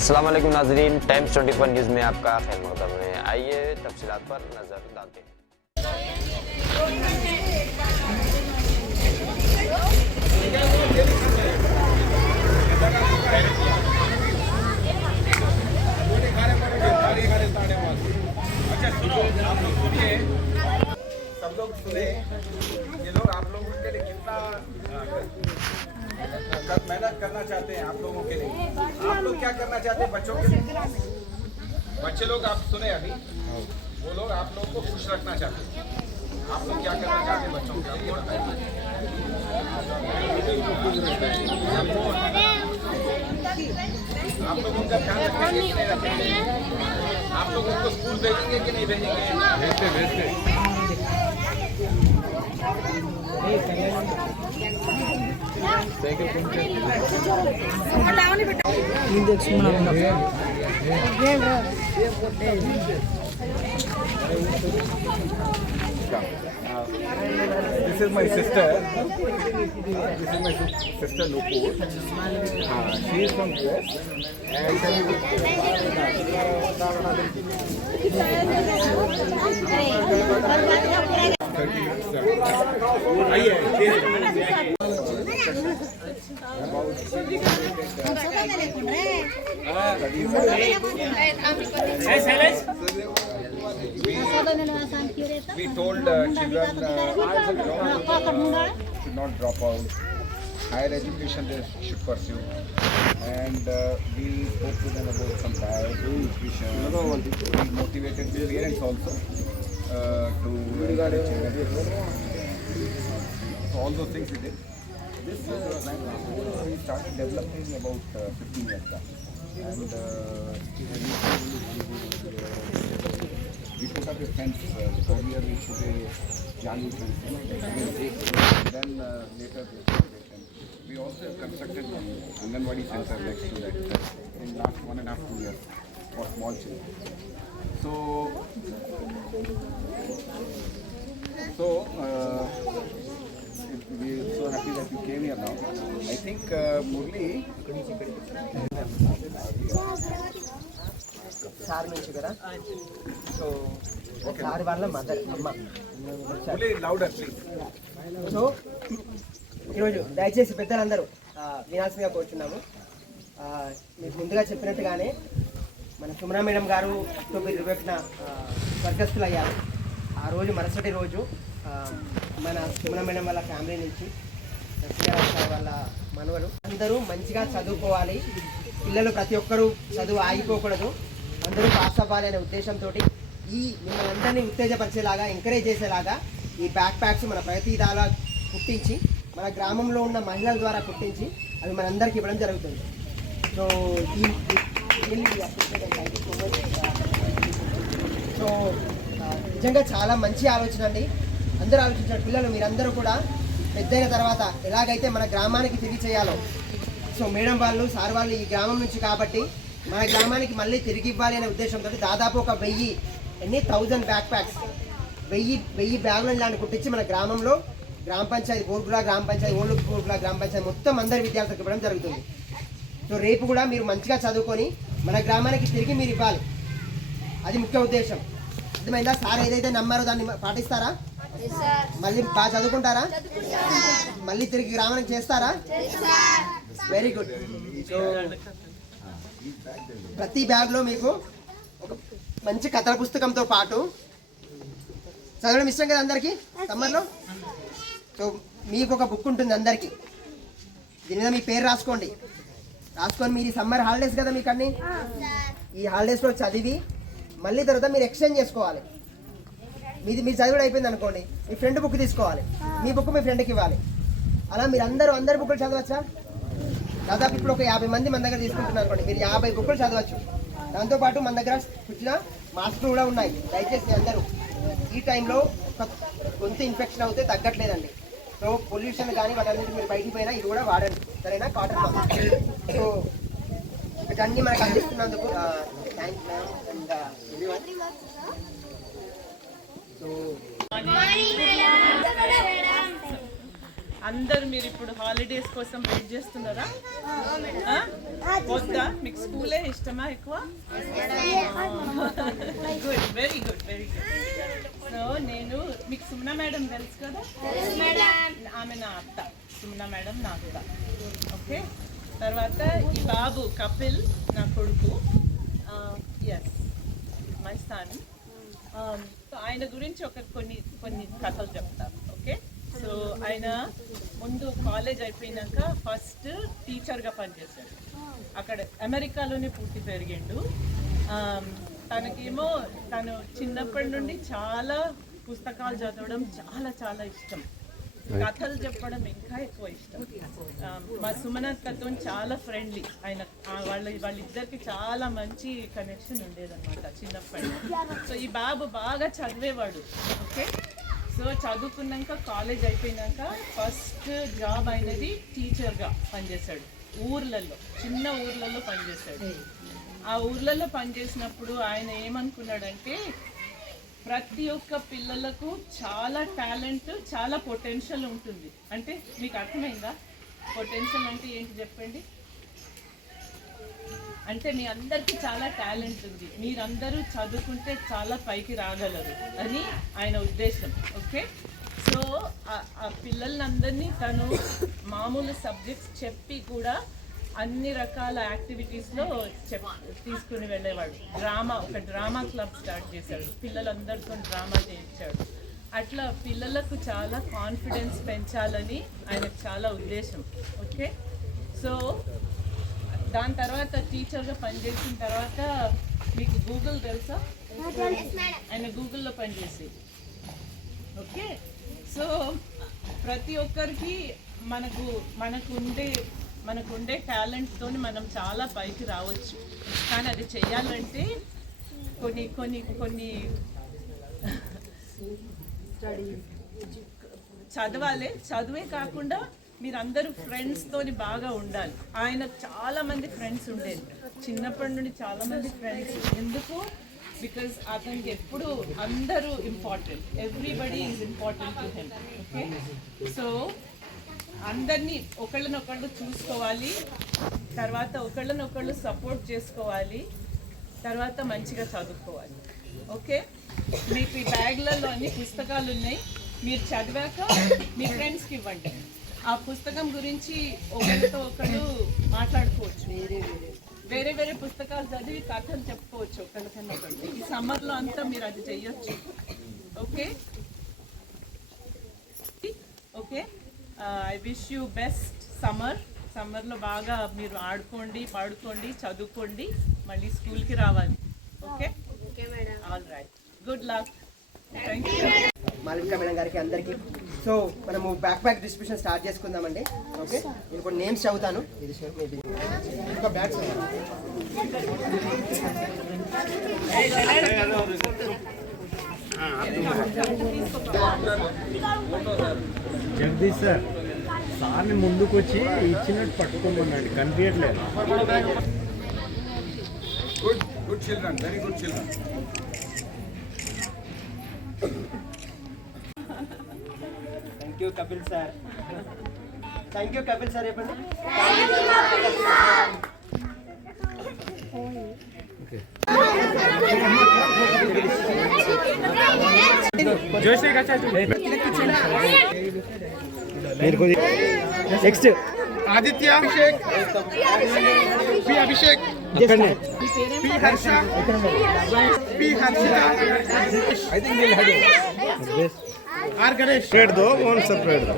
अस्सलाम वालेकुम नाजरीन, टाइम्स 24 न्यूज़ में आपका खैर मक़दम है। आइए तफसीलात पर नज़र डालते हैं। अच्छा सुनो, आप लोग सुनिए, सब लोग सुने। ये लोग आप लोगों के लिए कितना मेहनत करना चाहते हैं। आप लोगों के लिए आप लोग क्या करना चाहते हैं? बच्चों के लिए, बच्चे लोग आप सुने अभी, वो लोग आप लोगों को खुश रखना चाहते हैं। आप लोग क्या करना चाहते हैं बच्चों के लिए बताइए। आप लोग उनका ध्यान रखेंगे कि नहीं रखेंगे? आप लोग उनको स्कूल भेजेंगे कि नहीं भेजेंगे? भेजते This is my sister. This is my sister Nupur. She is from US. We told children should not drop out. Higher education they should pursue. And we spoke to them about some diet, nutrition. We motivated the parents also to encourage children. So all those things we did. This we started developing about 15 years back. And we put up a fence. Earlier we put a Jali fence. Then later we also constructed an Anganwadi center next to that in last 1.5-2 years for small children. So we are so happy that you came here now. I think Murli. Sir నుంచి కదా so sir వాళ్ళ mother అమ్మ louder please. So ఈరోజు దయచేసి పెద్దలందరూ వినాల్సిందిగా కోరుచున్నాము. మీకు ముందుగా చెప్పినట్టుగానే మన సుమనా మేడం గారు అక్టోబర్ 21న స్వర్గస్థులు అయ్యారు. ఆ రోజు మరుసటి రోజు మన సుమనా మేడం వాళ్ళ ఫ్యామిలీ నుంచి వాళ్ళ మనవడు అందరూ మంచిగా చదువుకోవాలి, పిల్లలు ప్రతి ఒక్కరూ చదువు ఆగిపోకూడదు, అందరూ పాస్ అవ్వాలి అనే ఉద్దేశంతో ఈ మిమ్మల్ని అందరినీ ఉత్తేజపరిచేలాగా ఎంకరేజ్ చేసేలాగా ఈ బ్యాక్ ప్యాక్స్ మన ప్రగతి దాలా కుట్టించి మన గ్రామంలో ఉన్న మహిళల ద్వారా కుట్టించి అవి మనందరికీ ఇవ్వడం జరుగుతుంది. సో సో నిజంగా చాలా మంచి ఆలోచన అండి. అందరూ ఆలోచించారు పిల్లలు, మీరందరూ కూడా పెద్దయిన తర్వాత ఎలాగైతే మన గ్రామానికి తిరిగి చేయాలో, సో మేడం వాళ్ళు సార్ వాళ్ళు ఈ గ్రామం నుంచి కాబట్టి మన గ్రామానికి మళ్ళీ తిరిగి ఇవ్వాలి అనే ఉద్దేశంతో దాదాపు ఒక 1000 బ్యాక్ ప్యాక్స్ 1000 బ్యాగులను ఇలాంటి కుట్టించి మన గ్రామంలో గ్రామ పంచాయతీ బోర్గుల గ్రామ పంచాయతీ ఓల్డ్ బోర్గుల గ్రామ పంచాయతీ మొత్తం అందరి విద్యార్థులకు ఇవ్వడం జరుగుతుంది. సో రేపు కూడా మీరు మంచిగా చదువుకొని మన గ్రామానికి తిరిగి మీరు ఇవ్వాలి, అది ముఖ్య ఉద్దేశం. అర్థమైందా? సార్ ఏదైతే నమ్మారో దాన్ని పాటిస్తారా? మళ్ళీ బాగా చదువుకుంటారా? మళ్ళీ తిరిగి గ్రామానికి చేస్తారా? Very good. సో ప్రతి బ్యాగ్లో మీకు ఒక మంచి కథల పుస్తకంతో పాటు చదవడం ఇష్టం కదా అందరికీ సమ్మర్లో. సో మీకు ఒక బుక్ ఉంటుంది అందరికీ, దీని మీద మీ పేరు రాసుకొని మీరు ఈ సమ్మర్ హాలిడేస్ కదా మీకు అన్ని, ఈ హాలిడేస్లో చదివి మళ్ళీ తర్వాత మీరు ఎక్స్చేంజ్ చేసుకోవాలి. మీ చదువుడు అయిపోయింది అనుకోండి, మీ ఫ్రెండ్ బుక్ తీసుకోవాలి, మీ బుక్ మీ ఫ్రెండ్కి ఇవ్వాలి. అలా మీరు అందరి బుక్కులు చదవచ్చా? దాదాపు ఇప్పుడు ఒక 50 మంది మన దగ్గర తీసుకుంటున్నారు అనుకోండి, మీరు 50 బుక్కులు చదవచ్చు. దాంతోపాటు మన దగ్గర కుట్టిన మాస్కులు కూడా ఉన్నాయి. దయచేసి అందరూ ఈ టైంలో గొంతు ఇన్ఫెక్షన్ అవుతే తగ్గట్లేదండి. సో పొల్యూషన్ కానీ వాటన్నిటి మీరు బయటికి పోయినా ఇది కూడా వాడండి, సరేనా? Cotton mask. సో ఇవన్నీ మనకు అందిస్తున్నందుకు thanks ma'am and everyone. So అందరు మీరు ఇప్పుడు హాలిడేస్ కోసం వెయిట్ చేస్తున్నారా? వద్దా? మీకు స్కూలే ఇష్టమా ఎక్కువ? Good, very good, very good. So నేను మీకు సుమనా మేడం తెలుసు కదా, ఆమె నా అత్త. సుమనా మేడం నా అత్త. ఓకే, తర్వాత ఈ బాబు కపిల్ నా కొడుకు. Yes, my son. సో ఆయన గురించి కొన్ని కథలు చెప్తాను. ఓకే, సో ఆయన ముందు కాలేజ్ అయిపోయినాక ఫస్ట్ టీచర్గా పనిచేశాడు. అక్కడ అమెరికాలోనే పుట్టి పెరిగిండు. తనకేమో తను చిన్నప్పటి నుండి చాలా పుస్తకాలు చదవడం చాలా చాలా ఇష్టం. కథలు చెప్పడం ఇంకా ఎక్కువ ఇష్టం. మా సుమనత్తతో చాలా ఫ్రెండ్లీ ఆయన. వాళ్ళిద్దరికి చాలా మంచి కనెక్షన్ ఉండేదన్నమాట చిన్నప్పటి. సో ఈ బాబు బాగా చదివేవాడు. ఓకే, సో చదువుకున్నాక కాలేజ్ అయిపోయినాక ఫస్ట్ జాబ్ అయినది టీచర్గా పనిచేశాడు. ఊర్లలో, చిన్న ఊర్లలో పనిచేశాడు. ఆ ఊర్లలో పనిచేసినప్పుడు ఆయన ఏమనుకున్నాడంటే ప్రతి ఒక్క పిల్లలకు చాలా టాలెంట్, చాలా పొటెన్షియల్ ఉంటుంది. అంటే మీకు అర్థమైందా? పొటెన్షియల్ అంటే ఏంటి చెప్పండి? అంటే మీ అందరికీ చాలా టాలెంట్ ఉంది, మీరందరూ చదువుకుంటే చాలా పైకి రాగలరు అని ఆయన ఉద్దేశం. ఓకే, సో ఆ పిల్లలందరినీ తను మామూలు సబ్జెక్ట్స్ చెప్పి కూడా అన్ని రకాల యాక్టివిటీస్లో తీసుకుని వెళ్ళేవాడు. ఒక డ్రామా క్లబ్ స్టార్ట్ చేశాడు. పిల్లలందరితో డ్రామా చేయించాడు. అట్లా పిల్లలకు చాలా కాన్ఫిడెన్స్ పెంచాలని ఆయనకు చాలా ఉద్దేశం. ఓకే, సో దాని తర్వాత టీచర్గా పనిచేసిన తర్వాత మీకు గూగుల్ తెలుసా? ఆయన గూగుల్లో పనిచేసేది. ఓకే, సో ప్రతి ఒక్కరికి మనకుండే టాలెంట్తో మనం చాలా పైకి రావచ్చు. కానీ అది చేయాలంటే కొన్ని చదువే కాకుండా మీరందరూ ఫ్రెండ్స్తోని బాగా ఉండాలి. ఆయన చాలా మంది ఫ్రెండ్స్ ఉండేది చిన్నప్పటి నుండి, చాలా మంది ఫ్రెండ్స్. ఎందుకు? బికాజ్ అతనికి ఎప్పుడు అందరూ important, everybody is important to him. Okay, so అందరినీ ఒకళ్ళనొకళ్ళు చూసుకోవాలి, తర్వాత ఒకళ్ళనొకళ్ళు సపోర్ట్ చేసుకోవాలి, తర్వాత మంచిగా చదువుకోవాలి. ఓకే, మీకు ఈ బ్యాగ్లలో అన్ని పుస్తకాలు ఉన్నాయి. మీరు చదివాక మీ ఫ్రెండ్స్కి ఇవ్వండి. ఆ పుస్తకం గురించి ఒకరితో ఒకళ్ళు మాట్లాడుకోవచ్చు. వేరే వేరే పుస్తకాలు చదివి కథలు చెప్పుకోవచ్చు ఒకళ్ళకన్నా ఒకటి. ఈ సమ్మర్లో అంతా మీరు అది చెయ్యొచ్చు. Okay okay, I wish you best సమ్మర్లో బాగా మీరు ఆడుకోండి, పాడుకోండి, చదువుకోండి, మళ్ళీ స్కూల్కి రావాలి. Okay, all right, good luck. Thank you Malavika madam గారికి అందరికీ. సో మనము బ్యాక్ డిస్ట్రిబ్యూషన్ స్టార్ట్ చేసుకుందామండి. ఓకే, నేను కొన్ని నేమ్స్ చదువుతాను. ఇది జగదీష్ సార్ని ముందుకు వచ్చి ఇచ్చినట్టు పట్టుకోమన్నాడు, కనిపించట్లేదు. Good children, very good children. Thank you Kapil sir. Thank you Kapil sir. చెప్పండి. Next Aditya, Abhishek, P Abhishek, P Harsha, P Harshita. I think we'll have R Ganesh. Separate दो, वन सेपरेट दो.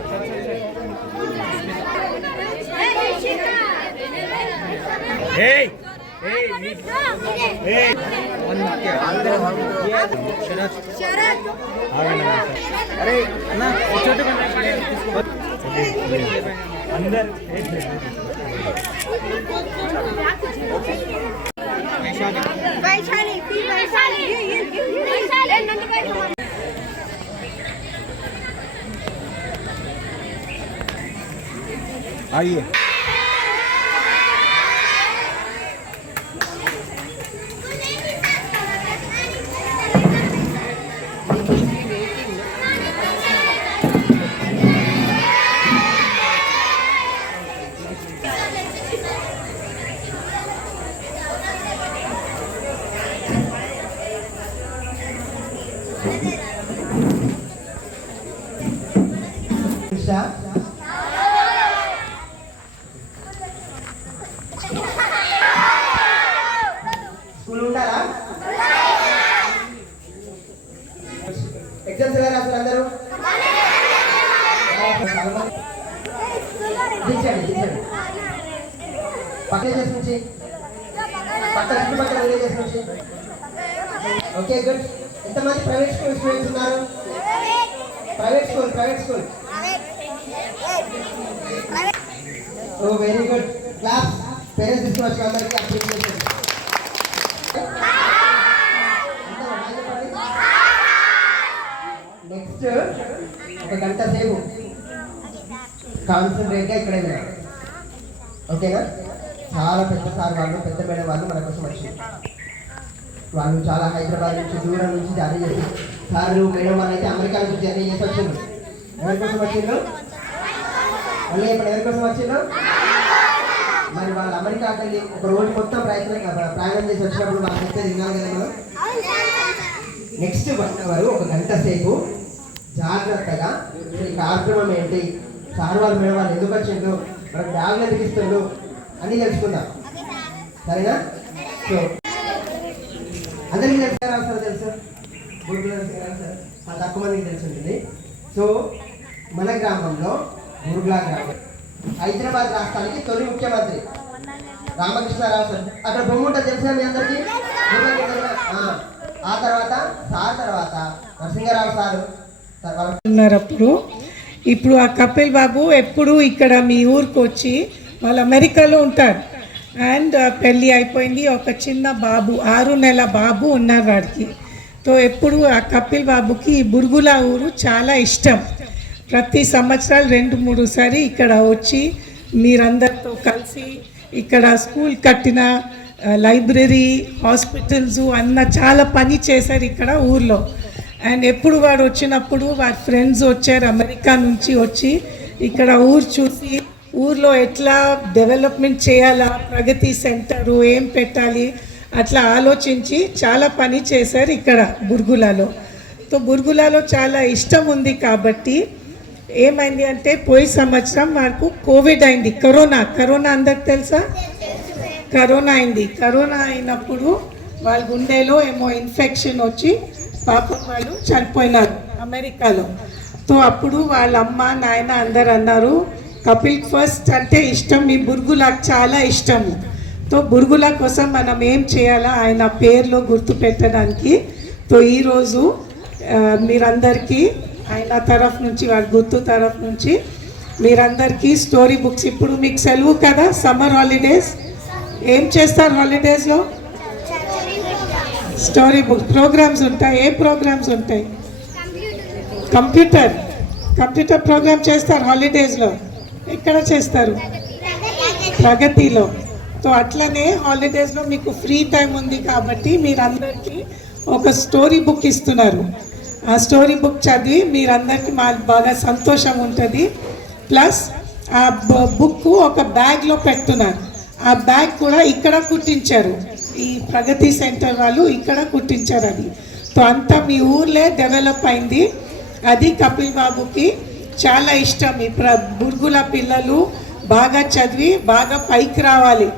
हे हे हे शरद अरे अन्ना छोटे अंदर वैशाली आइए. తెలుసా? స్కూల్ ఉంటారా? ఎగ్జామ్స్ ఎలా రాస్తారు అందరూ? దించండి దించండి. పక్కన చేసి నుంచి పక్కన చుట్టుపక్కల విలేజెస్ నుంచి. Okay good. ఎంతమంది ప్రైవేట్ స్కూల్ స్టూడెంట్స్ ఉన్నారు? Private school. O very good. Class parents తీసుకుని అందరికీ అప్రిషియేషన్. నెక్స్ట్ ఒక గంట సేపు కాన్సన్ట్రేట్గా ఇక్కడే వినాలి. ఓకేనా? చాలా పెద్ద సార్ వాళ్ళు, పెద్ద మేడం వాళ్ళు మన కోసం వచ్చింది. వాళ్ళు చాలా హైదరాబాద్ నుంచి దూరం నుంచి జర్నీ చేసి, సార్ మేడం వాళ్ళు అయితే అమెరికా నుంచి జర్నీ చేసి వచ్చిండ్రు. ఎవరి కోసం వచ్చిండ్రు? మళ్ళీ ఇప్పుడు ఎవరి కోసం వచ్చిండ్రు? మరి వాళ్ళు అమెరికాకి వెళ్ళి ఒక రోజు మొత్తం ప్రయాణం చేసి వచ్చినప్పుడు వాళ్ళు చెప్తే విన్నాను కదా మనం. నెక్స్ట్ 1 అవర్ ఒక గంట సేపు జాగ్రత్తగా ఈ కార్యక్రమం ఏంటి, సార్ వాళ్ళు మేడం వాళ్ళు ఎందుకు వచ్చిండ్రు, మనకు బ్యాగులు ఎందుకు ఇస్తుండ్రు అన్నీ తెలుసుకుందాం. సరేనా? సో అందరికీ తెలుసు సార్, తక్కువ మందికి తెలిసి ఉంటుంది. సో మన గ్రామంలో గురుగులా గ్రామం హైదరాబాద్ రాష్ట్రానికి తొలి ముఖ్యమంత్రి రామకృష్ణారావు సార్. అక్కడ బొమ్మ ఉంటుంది తెలుసా మీ అందరికీ? ఆ తర్వాత నరసింహారావు సార్ ఉన్నప్పుడు ఇప్పుడు ఆ కపిల్ బాబు ఎప్పుడు ఇక్కడ మీ ఊరికి వచ్చి వాళ్ళు అమెరికాలో ఉంటారు. అండ్ పెళ్ళి అయిపోయింది, ఒక చిన్న బాబు 6 నెలల బాబు ఉన్నారు వాడికి. సో ఎప్పుడు ఆ కపిల్ బాబుకి ఈ బురుగులా ఊరు చాలా ఇష్టం. ప్రతి సంవత్సరాలు 2-3 సారి ఇక్కడ వచ్చి మీరందరితో కలిసి ఇక్కడ స్కూల్ కట్టిన, లైబ్రరీ, హాస్పిటల్స్ అన్న చాలా పని చేశారు ఇక్కడ ఊర్లో. అండ్ ఎప్పుడు వాడు వచ్చినప్పుడు వారి ఫ్రెండ్స్ వచ్చారు అమెరికా నుంచి వచ్చి ఇక్కడ ఊరు చూసి ఊర్లో ఎట్లా డెవలప్మెంట్ చేయాలా, ప్రగతి సెంటరు ఏం పెట్టాలి అట్లా ఆలోచించి చాలా పని చేశారు ఇక్కడ బురుగులాలో. సో బురుగులాలో చాలా ఇష్టం ఉంది కాబట్టి ఏమైంది అంటే పోయి సంవత్సరం మాకు కోవిడ్ అయింది, కరోనా అందరికి తెలుసా? కరోనా అయింది. కరోనా అయినప్పుడు వాళ్ళ గుండెలో ఏమో ఇన్ఫెక్షన్ వచ్చి పాపం వాళ్ళు చనిపోయినారు అమెరికాలో. సో అప్పుడు వాళ్ళ అమ్మ నాయన అందరు అన్నారు కపిల్ ఫస్ట్ అంటే ఇష్టం, మీ బురుగులాకు చాలా ఇష్టము. సో బురుగుల కోసం మనం ఏం చేయాలా ఆయన పేరులో గుర్తు పెట్టడానికి. సో ఈరోజు మీరందరికీ ఆయన తరఫు నుంచి, వాళ్ళ గుర్తు తరఫు నుంచి మీరందరికీ స్టోరీ బుక్స్, ఇప్పుడు మీకు సెలవు కదా సమ్మర్ హాలిడేస్, ఏం చేస్తారు హాలిడేస్లో? స్టోరీ బుక్ ప్రోగ్రామ్స్ ఉంటాయి. ఏ ప్రోగ్రామ్స్ ఉంటాయి? కంప్యూటర్ ప్రోగ్రామ్ చేస్తారు హాలిడేస్లో. ఎక్కడ చేస్తారు? ప్రగతిలో. సో అట్లనే హాలిడేస్లో మీకు ఫ్రీ టైం ఉంది కాబట్టి మీరందరికీ ఒక స్టోరీ బుక్ ఇస్తున్నారు. ఆ స్టోరీ బుక్ చదివి మీరందరికీ బాగా సంతోషం ఉంటుంది. ప్లస్ ఆ బుక్ ఒక బ్యాగ్లో పెడుతున్నారు. ఆ బ్యాగ్ కూడా ఇక్కడ కుట్టించారు, ఈ ప్రగతి సెంటర్ వాళ్ళు ఇక్కడ కుట్టించారు అది. సో అంతా మీ ఊర్లే డెవలప్ అయింది. అది కపిల్ బాబుకి చాలా ఇష్టం. ఈ బురుగుల పిల్లలు బాగా చదివి బాగా పైకి రావాలి,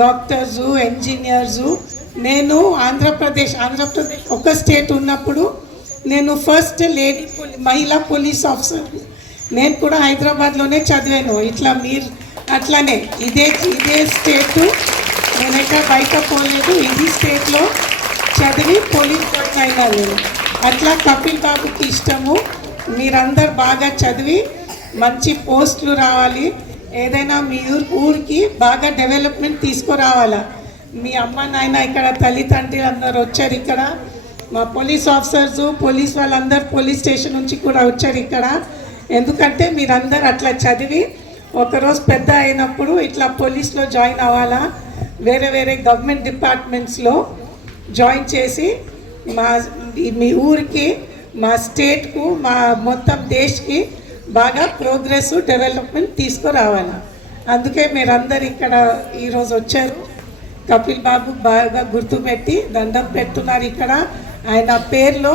డాక్టర్సు, ఇంజనీర్సు. నేను ఆంధ్రప్రదేశ్ ఒక స్టేట్ ఉన్నప్పుడు నేను ఫస్ట్ లేడీ మహిళా పోలీస్ ఆఫీసర్. నేను కూడా హైదరాబాద్లోనే చదివాను. ఇట్లా మీరు అట్లానే ఇదే స్టేటు, నేను ఎక్కడ బయట పోలేదు, ఇది స్టేట్లో చదివి పోలీస్ జాయిన్ అయినా నేను. అట్లా కపిల్ బాబుకి ఇష్టము. మీరందరు బాగా చదివి మంచి పోస్టులు రావాలి, ఏదైనా మీ ఊరికి బాగా డెవలప్మెంట్ తీసుకురావాలా. మీ అమ్మ నాయన ఇక్కడ తల్లిదండ్రులు అందరు వచ్చారు ఇక్కడ, మా పోలీస్ ఆఫీసర్సు, పోలీస్ వాళ్ళందరూ పోలీస్ స్టేషన్ నుంచి కూడా వచ్చారు ఇక్కడ. ఎందుకంటే మీరందరూ అట్లా చదివి ఒకరోజు పెద్ద అయినప్పుడు ఇట్లా పోలీస్లో జాయిన్ అవ్వాలా, వేరే గవర్నమెంట్ డిపార్ట్మెంట్స్లో జాయిన్ చేసి మీ ఊరికి, మా స్టేట్కు, మా మొత్తం దేశ్కి బాగా ప్రోగ్రెస్ డెవలప్మెంట్ తీసుకురావాలి. అందుకే మీరందరు ఇక్కడ ఈరోజు వచ్చారు. కపిల్ బాబు బాగా గుర్తుపెట్టి దండం పెడుతున్నారు ఇక్కడ. ఆయన పేరులో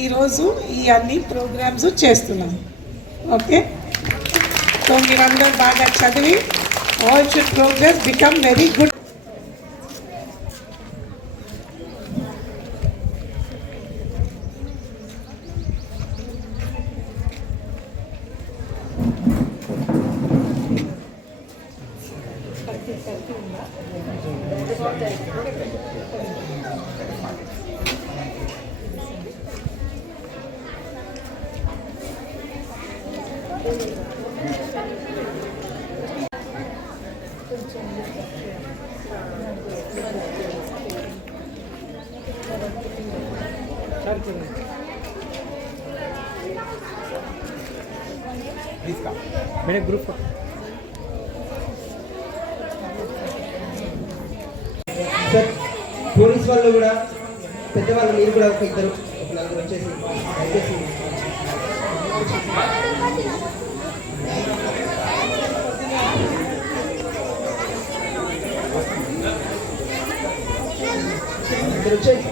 ఈరోజు ఈ అన్ని ప్రోగ్రామ్స్ చేస్తున్నాం. ఓకే. సో మీరందరూ బాగా చదివి all should progress, become very good. मेरे ग्रुप సార్ పోలీస్ వాళ్ళు కూడా పెద్దవాళ్ళు మీరు కూడా ఒక ఇద్దరు ఒక నలుగురు వచ్చేసి దయచేసి ఇద్దరు వచ్చేసి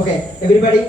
Okay, everybody.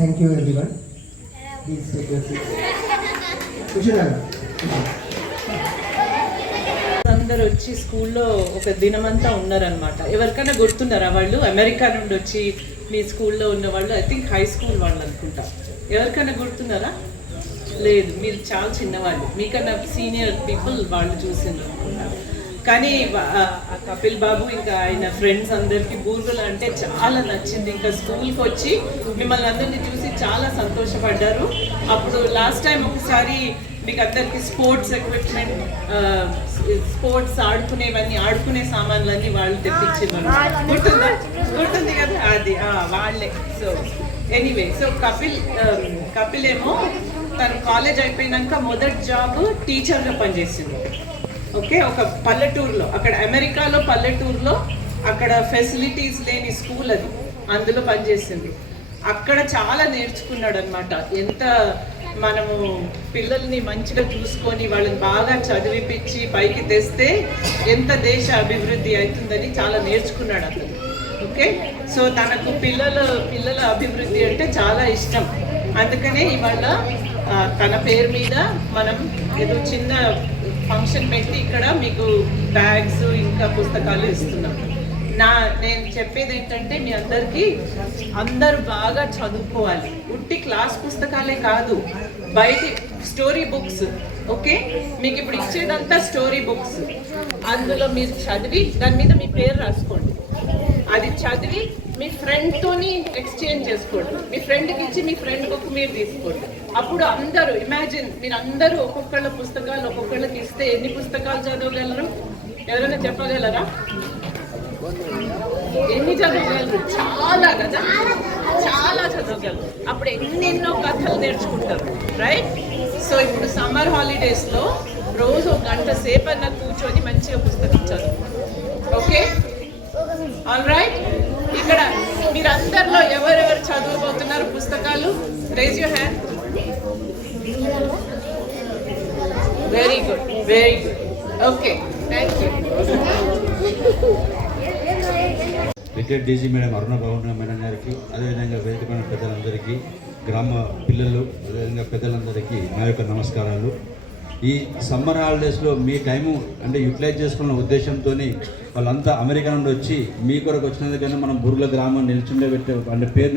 Thank you everyone. Please take your seats. Kushalaga. అందరు వచ్చి స్కూల్లో ఒక దినమంతా ఉన్నారనమాట. ఎవరికైనా గుర్తున్నారా వాళ్ళు? అమెరికా నుండి వచ్చి మీ స్కూల్లో ఉన్న వాళ్ళు, ఐ థింక్ హై స్కూల్ వాళ్ళు అనుకుంటా. ఎవరికైనా గుర్తున్నారా? లేదు, మీరు చాలా చిన్నవాళ్ళు, మీకన్నా సీనియర్ పీపుల్ వాళ్ళు చూసిండ్రు అనుకుంటా. కానీ కపిల్ బాబు ఇంకా ఆయన ఫ్రెండ్స్ అందరికీ బూర్గుల అంటే చాలా నచ్చింది. ఇంకా స్కూల్కి వచ్చి మిమ్మల్ని అందరినీ చూసి చాలా సంతోషపడ్డారు. అప్పుడు లాస్ట్ టైం ఒకసారి మీకు అందరికి స్పోర్ట్స్ ఎక్విప్మెంట్, స్పోర్ట్స్ ఆడుకునే సామాన్లన్నీ వాళ్ళు తెప్పించారు. గుర్తుంది కదా, అది వాళ్ళే. సో ఎనీవే, సో కపిల్ ఏమో తను కాలేజ్ అయిపోయినాక మొదటి జాబ్ టీచర్గా పనిచేసింది. ఓకే, ఒక పల్లెటూరులో, అక్కడ అమెరికాలో పల్లెటూరులో, అక్కడ ఫెసిలిటీస్ లేని స్కూల్ అది, అందులో పనిచేసింది. అక్కడ చాలా నేర్చుకున్నాడు అనమాట. ఎంత మనము పిల్లల్ని మంచిగా చూసుకొని వాళ్ళని బాగా చదివిపించి పైకి తెస్తే ఎంత దేశ అభివృద్ధి అవుతుందని చాలా నేర్చుకున్నాడు అతను. ఓకే, సో తనకు పిల్లల అభివృద్ధి అంటే చాలా ఇష్టం. అందుకనే ఇవాళ తన పేరు మీద మనం ఏదో చిన్న ఫంక్షన్ పెట్టి ఇక్కడ మీకు బ్యాగ్స్ ఇంకా పుస్తకాలు ఇస్తున్నాం. నేను చెప్పేది ఏంటంటే మీ అందరూ బాగా చదువుకోవాలి. ఉట్టి క్లాస్ పుస్తకాలే కాదు, బయట స్టోరీ బుక్స్. ఓకే, మీకు ఇప్పుడు ఇచ్చేదంతా స్టోరీ బుక్స్. అందులో మీరు చదివి దాని మీద మీ పేరు రాసుకోండి. అది చదివి మీ ఫ్రెండ్తోని ఎక్స్చేంజ్ చేసుకోండి. మీ ఫ్రెండ్కి ఇచ్చి మీ ఫ్రెండ్ బుక్ మీరు తీసుకోండి. అప్పుడు అందరూ ఇమాజిన్, మీరు అందరూ ఒక్కొక్కళ్ళ పుస్తకాలు ఒక్కొక్కళ్ళకి ఇస్తే ఎన్ని పుస్తకాలు చదవగలరు? ఎవరైనా చెప్పగలరా? ఎన్ని చదవగలరు? చాలా కదా, చాలా చదవగలరు. అప్పుడు ఎన్నెన్నో కథలు నేర్చుకుంటారు, రైట్? సో ఇప్పుడు సమ్మర్ హాలిడేస్లో రోజు 1 గంట సేపు అన్న కూర్చొని మంచిగా పుస్తకం చదువు. Okay, all right. ఇక్కడ మీరందరిలో ఎవరెవరు చదవబోతున్నారు పుస్తకాలు? Raise your hand. Very good. Okay, thank you. Retired DG madam Aruna Bhavan madam గారికి, అదేవిధంగా వేదికమైన పెద్దలందరికీ, గ్రామ పిల్లలు, అదేవిధంగా పెద్దలందరికీ నా యొక్క నమస్కారాలు. ఈ సమ్మర్ హాలిడేస్లో మీ టైము అంటే యూటిలైజ్ చేసుకున్న ఉద్దేశంతో వాళ్ళంతా అమెరికా నుండి వచ్చి మీ కొరకు వచ్చినందుకన్నా మనం బుర్ల గ్రామం నిల్చుండబెట్టే అంటే పేరు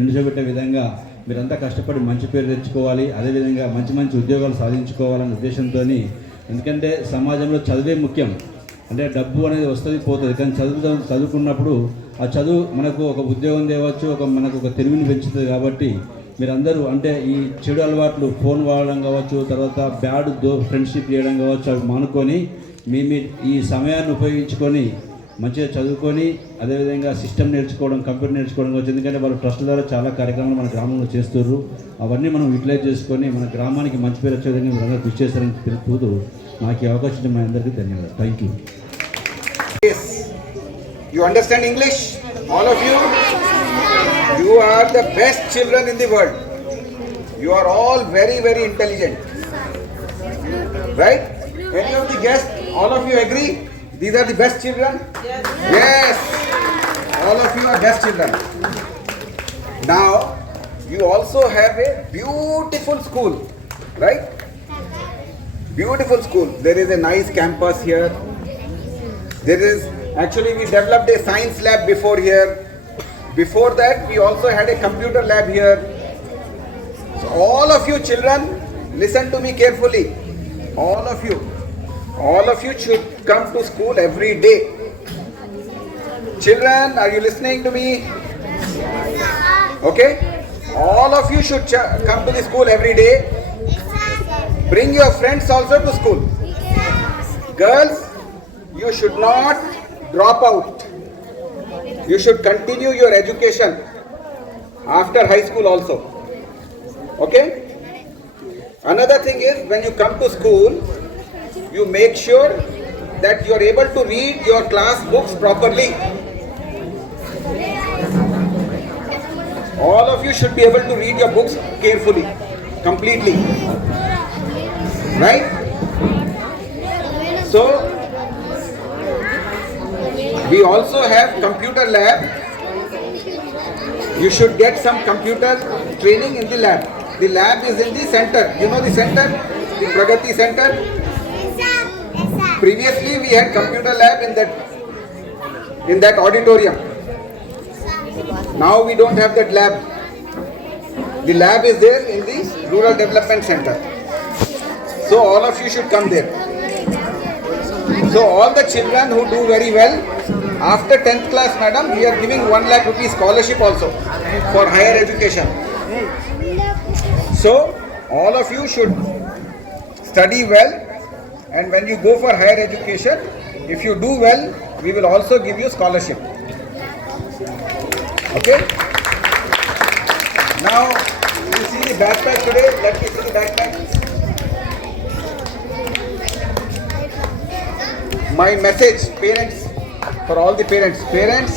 నిల్చోబెట్టే విధంగా మీరంతా కష్టపడి మంచి పేరు తెచ్చుకోవాలి, అదేవిధంగా మంచి మంచి ఉద్యోగాలు సాధించుకోవాలనే ఉద్దేశంతో. ఎందుకంటే సమాజంలో చదివే ముఖ్యం. అంటే డబ్బు అనేది వస్తుంది పోతుంది, కానీ చదువుకున్నప్పుడు ఆ చదువు మనకు ఒక ఉద్యోగం తేవచ్చు, మనకు ఒక తెలివిని పెంచుతుంది. కాబట్టి మీరందరూ అంటే ఈ చెడు అలవాట్లు, ఫోన్ వాడడం కావచ్చు, తర్వాత బ్యాడ్ ఫ్రెండ్షిప్ చేయడం కావచ్చు, అవి మానుకొని మీ ఈ సమయాన్ని ఉపయోగించుకొని మంచిగా చదువుకొని, అదేవిధంగా సిస్టమ్ నేర్చుకోవడం, కంప్యూటర్ నేర్చుకోవడం కావచ్చు. ఎందుకంటే వాళ్ళు ట్రస్ట్ ద్వారా చాలా కార్యక్రమాలు మన గ్రామంలో చేస్తున్నారు. అవన్నీ మనం యూటిలైజ్ చేసుకొని మన గ్రామానికి మంచి పేరు వచ్చే విధంగా మీరు అందరూ కృషి చేస్తారని తెలుపుతూ నాకు ఈ అవకాశం ఇచ్చిన మీ అందరికీ ధన్యవాదాలు. Thank you. You understand English? All of you? You are the best children in the world. You are all very, very intelligent. Right? Any of the guests, all of you agree? These are the best children? Yes. Yes. All of you are best children. Now, you also have a beautiful school. Right? Beautiful school. There is a nice campus here. There is, actually we developed a science lab before here. Before that we also had a computer lab here. So all of you children, listen to me carefully. All of you should come to school every day. Children, are you listening to me? Okay? All of you should come to the school every day. Bring your friends also to school. Girls, you should not drop out. You should continue your education after high school also. Okay? Another thing is, when you come to school, you make sure that you are able to read your class books properly. All of you should be able to read your books carefully, completely. Right? So, we also have computer lab. You should get some computer training in the lab. The lab is in the center. You know the center? The Pragati Center? Previously we had computer lab in that auditorium. Now we don't have that lab. The lab is there in the Rural Development Center. So all of you should come there. So all the children who do very well, after 10th class, madam, we are giving 1 lakh rupees scholarship also for higher education. So all of you should study well, and when you go for higher education, if you do well, we will also give you scholarship. Okay? Now, you see the backpack today. Let me see the backpack. My message, parents, for all the parents. Parents,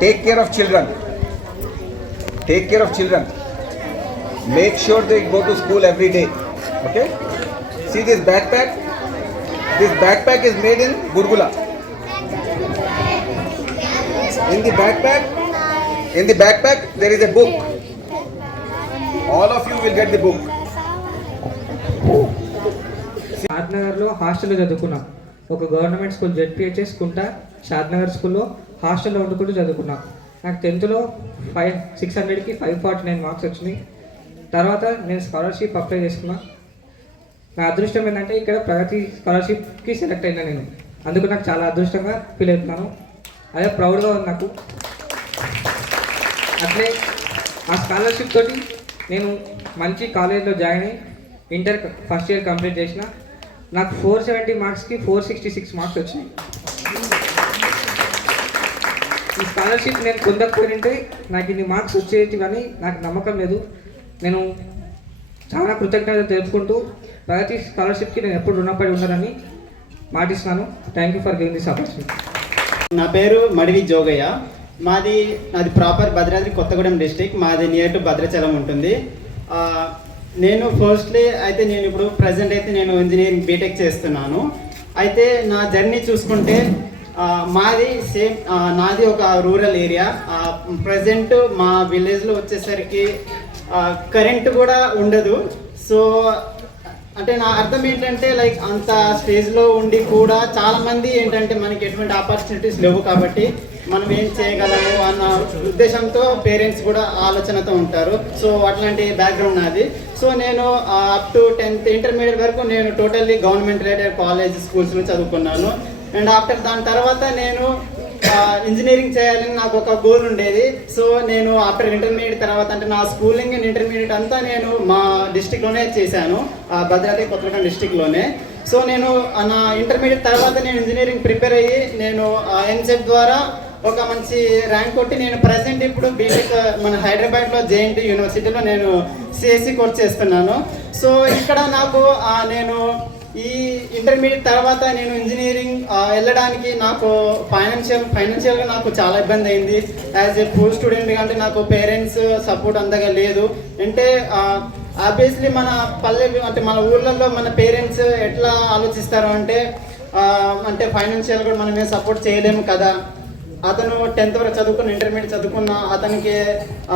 take care of children. Take care of children. Make sure they go to school every day. Okay? See this backpack? This backpack is made in Gurgula. In the backpack there is a book. All of you will get the book. షాద్నగర్లో హాస్టల్లో చదువుకున్నా. ఒక government school ZPHS కుంటా షాద్నగర్ స్కూల్లో హాస్టల్లో వండుకుంటూ చదువుకున్నా. నాకు 10th 600కి 549 marks వచ్చినాయి. తర్వాత నేను స్కాలర్షిప్ అప్లై చేసుకున్నా. నా అదృష్టం ఏంటంటే ఇక్కడ ప్రగతి స్కాలర్షిప్కి సెలెక్ట్ అయినా నేను. అందుకు నాకు చాలా అదృష్టంగా ఫీల్ అవుతున్నాను. అదే ప్రౌడ్గా ఉంది నాకు. అట్లే ఆ స్కాలర్షిప్ తోటి నేను మంచి కాలేజ్లో జాయిన్ అయ్యి ఇంటర్ ఫస్ట్ ఇయర్ కంప్లీట్ చేసిన. నాకు 470 మార్క్స్కి 466 మార్క్స్ వచ్చినాయి. ఈ స్కాలర్షిప్ నేను పొందకపోయింటే నాకు ఇన్ని మార్క్స్ వచ్చేటి కానీ నాకు నమ్మకం లేదు. నేను చాలా కృతజ్ఞత తెలుపుకుంటూ ప్రగతి స్కాలర్షిప్కి నేను ఎప్పుడు రుణపడి ఉన్నానని మాటిస్తున్నాను. Thank you for giving this opportunity. నా పేరు మడివి జోగయ్య. నాది ప్రాపర్ భద్రాద్రి కొత్తగూడెం డిస్ట్రిక్ట్. మాది నియర్ టు భద్రాచలం ఉంటుంది. నేను ఫస్ట్లీ అయితే నేను ఇప్పుడు ప్రజెంట్ అయితే నేను ఇంజనీరింగ్ బీటెక్ చేస్తున్నాను. అయితే నా జర్నీ చూసుకుంటే మాది సేమ్ నాది ఒక రూరల్ ఏరియా. ప్రజెంట్ మా విలేజ్లో వచ్చేసరికి కరెంట్ కూడా ఉండదు. సో అంటే నా అర్థం ఏంటంటే లైక్ అంత స్టేజ్లో ఉండి కూడా చాలామంది ఏంటంటే మనకి ఎటువంటి ఆపర్చునిటీస్ లేవు కాబట్టి మనం ఏం చేయగలము అన్న ఉద్దేశంతో పేరెంట్స్ కూడా ఆలోచనతో ఉంటారు. సో అట్లాంటి బ్యాక్గ్రౌండ్ నాది. సో నేను అప్ టు 10th ఇంటర్మీడియట్ వరకు నేను టోటల్లీ గవర్నమెంట్ రిలేటెడ్ కాలేజ్ స్కూల్స్లో చదువుకున్నాను. అండ్ ఆఫ్టర్ దాని తర్వాత నేను ఇంజనీరింగ్ చేయాలని నాకు ఒక గోల్ ఉండేది. సో నేను ఆఫ్టర్ ఇంటర్మీడియట్ తర్వాత అంటే నా స్కూలింగ్ అండ్ ఇంటర్మీడియట్ అంతా నేను మా డిస్టిక్లోనే చేశాను, భద్రాద్రి కొత్తగూడెం డిస్టిక్లోనే. సో నేను నా ఇంటర్మీడియట్ తర్వాత నేను ఇంజనీరింగ్ ప్రిపేర్ అయ్యి నేను ఎంసెట్ ద్వారా ఒక మంచి ర్యాంక్ కొట్టి నేను ప్రజెంట్ ఇప్పుడు బీటెక్ మన హైదరాబాద్లో జేఎన్టీ యూనివర్సిటీలో నేను సిఎస్సి కోర్స్ చేస్తున్నాను. సో ఇక్కడ నాకు నేను ఈ ఇంటర్మీడియట్ తర్వాత నేను ఇంజనీరింగ్ వెళ్ళడానికి నాకు ఫైనాన్షియల్గా నాకు చాలా ఇబ్బంది అయింది. యాజ్ ఏ పూర్ స్టూడెంట్గా అంటే నాకు పేరెంట్స్ సపోర్ట్ అంతగా లేదు. అంటే ఆబ్వియస్లీ మన పల్లె అంటే మన ఊళ్ళల్లో మన పేరెంట్స్ ఎట్లా ఆలోచిస్తారు అంటే ఫైనాన్షియల్ కూడా మనం ఏం సపోర్ట్ చేయలేము కదా, అతను 10th వరకు చదువుకున్న ఇంటర్మీడియట్ చదువుకున్న అతనికి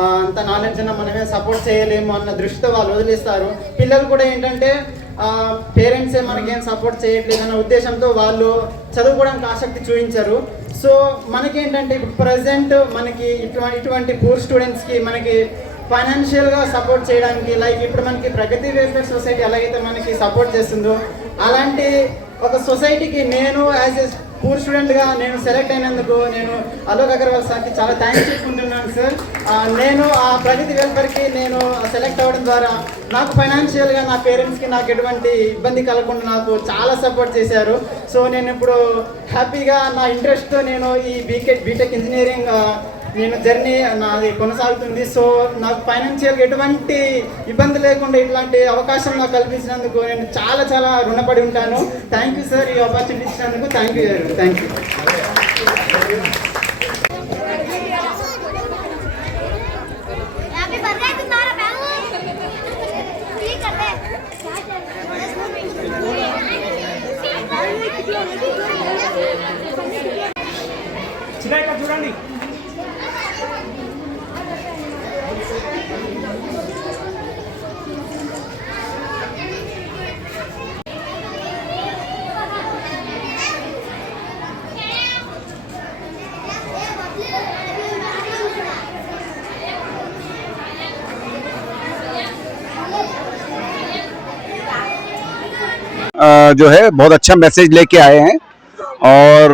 అంత నాలెడ్జ్ ఉన్నా మనమే సపోర్ట్ చేయలేము అన్న దృష్టితో వాళ్ళు వదిలేస్తారు. పిల్లలు కూడా ఏంటంటే పేరెంట్సే మనకేం సపోర్ట్ చేయట్లేదు అన్న ఉద్దేశంతో వాళ్ళు చదువుకోవడానికి ఆసక్తి చూపించరు. సో మనకేంటంటే ఇప్పుడు ప్రజెంట్ మనకి ఇటువంటి పూర్ స్టూడెంట్స్కి మనకి ఫైనాన్షియల్గా సపోర్ట్ చేయడానికి లైక్ ఇప్పుడు మనకి ప్రగతి వెల్ఫేర్ సొసైటీ ఎలాగైతే మనకి సపోర్ట్ చేస్తుందో అలాంటి ఒక సొసైటీకి నేను యాజ్ ఎ పూర్ స్టూడెంట్గా నేను సెలెక్ట్ అయినందుకు నేను అలోక్ అగర్వాల్ సార్కి చాలా థ్యాంక్స్ చెప్పుకుంటున్నాను సార్. నేను ఆ ప్రగతి వెల్ఫేర్కి నేను సెలెక్ట్ అవ్వడం ద్వారా నాకు ఫైనాన్షియల్గా నా పేరెంట్స్కి నాకు ఎటువంటి ఇబ్బంది కలగకుండా నాకు చాలా సపోర్ట్ చేశారు. సో నేను ఇప్పుడు హ్యాపీగా నా ఇంట్రెస్ట్తో నేను ఈ బీటెక్ ఇంజనీరింగ్ నేను జర్నీ నాది కొనసాగుతుంది. సో నాకు ఫైనాన్షియల్గా ఎటువంటి ఇబ్బంది లేకుండా ఇట్లాంటి అవకాశం నాకు కల్పించినందుకు నేను చాలా చాలా రుణపడి ఉంటాను. థ్యాంక్ యూ సార్, ఈ ఆపర్చునిటీ ఇచ్చినందుకు థ్యాంక్ యూ. చూడండి. जो है बहुत अच्छा मैसेज लेके आए हैं और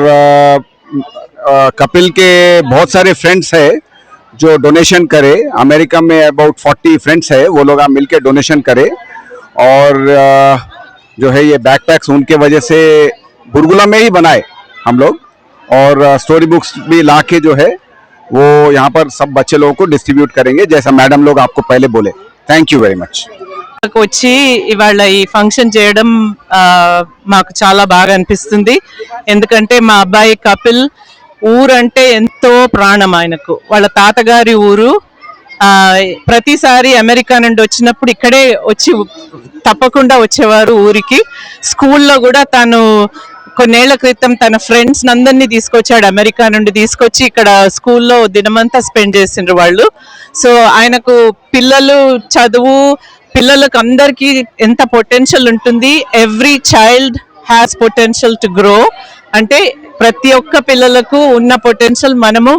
कपिल के बहुत सारे फ्रेंड्स है जो डोनेशन करे. अमेरिका में अबाउट 40 फ्रेंड्स है, वो लोग मिल के डोनेशन करे और जो है ये बैकपैक्स उनके वजह से बुरगुला में ही बनाए हम लोग और स्टोरी बुक्स भी ला के जो है वो यहाँ पर सब बच्चे लोगों को डिस्ट्रीब्यूट करेंगे जैसा मैडम लोग आपको पहले बोले. Thank you very much. వచ్చి ఇవాళ ఈ ఫంక్షన్ చేయడం మాకు చాలా బాగా అనిపిస్తుంది. ఎందుకంటే మా అబ్బాయి కపిల్ ఊరంటే ఎంతో ప్రాణం ఆయనకు. వాళ్ళ తాతగారి ఊరు. ప్రతిసారి అమెరికా నుండి వచ్చినప్పుడు ఇక్కడే వచ్చి తప్పకుండా వచ్చేవారు ఊరికి. స్కూల్లో కూడా తను కొన్నేళ్ల క్రితం తన ఫ్రెండ్స్ అందరినీ తీసుకొచ్చాడు, అమెరికా నుండి తీసుకొచ్చి ఇక్కడ స్కూల్లో దినమంతా స్పెండ్ చేసిండ్రు వాళ్ళు. సో ఆయనకు చదువు పిల్లలకు అందరికీ ఎంత పొటెన్షియల్ ఉంటుంది. Every child has potential to grow. అంటే ప్రతి ఒక్క పిల్లలకు ఉన్న పొటెన్షియల్ మనము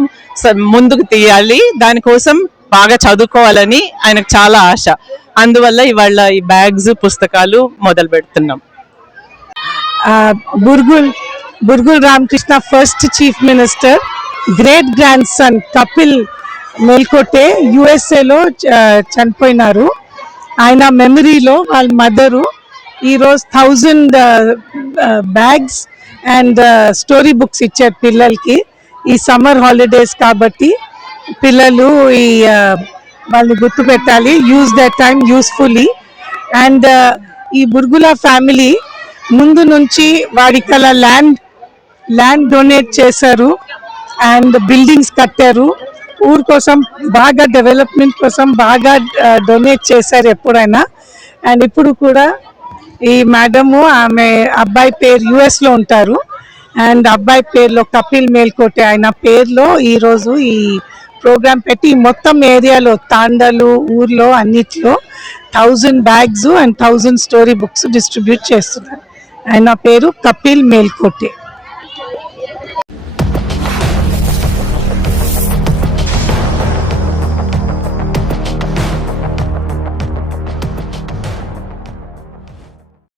ముందుకు తీయాలి. దానికోసం బాగా చదువుకోవాలని ఆయనకు చాలా ఆశ. అందువల్ల ఇవాళ ఈ బ్యాగ్స్ పుస్తకాలు మొదలు పెడుతున్నాం. Burgula Ramakrishna first chief minister great grandson Kapil Melkote యుఎస్ఏలో చనిపోయినారు. ఆయన మెమరీలో వాళ్ళ మదరు ఈరోజు 1000 బ్యాగ్స్ అండ్ స్టోరీ బుక్స్ ఇచ్చారు పిల్లలకి. ఈ సమ్మర్ హాలిడేస్ కాబట్టి పిల్లలు వాళ్ళని గుర్తు పెట్టాలి. Use that time usefully. And ఈ బుర్గులా ఫ్యామిలీ ముందు నుంచి వాడికల ల్యాండ్ డొనేట్ చేశారు అండ్ బిల్డింగ్స్ కట్టారు. ఊరు కోసం బాగా డెవలప్మెంట్ కోసం బాగా డొనేట్ చేశారు ఎప్పుడైనా. అండ్ ఇప్పుడు కూడా ఈ మేడము ఆమె అబ్బాయి పేరు యుఎస్లో ఉంటారు. అండ్ అబ్బాయి పేరులో కపిల్ మేల్కోటే ఆయన పేరులో ఈరోజు ఈ ప్రోగ్రాం పెట్టి మొత్తం ఏరియాలో తాండలు ఊర్లో అన్నిట్లో 1000 bags and 1000 story books distribute చేస్తున్నారు. ఆయన పేరు కపిల్ మేల్కోటే.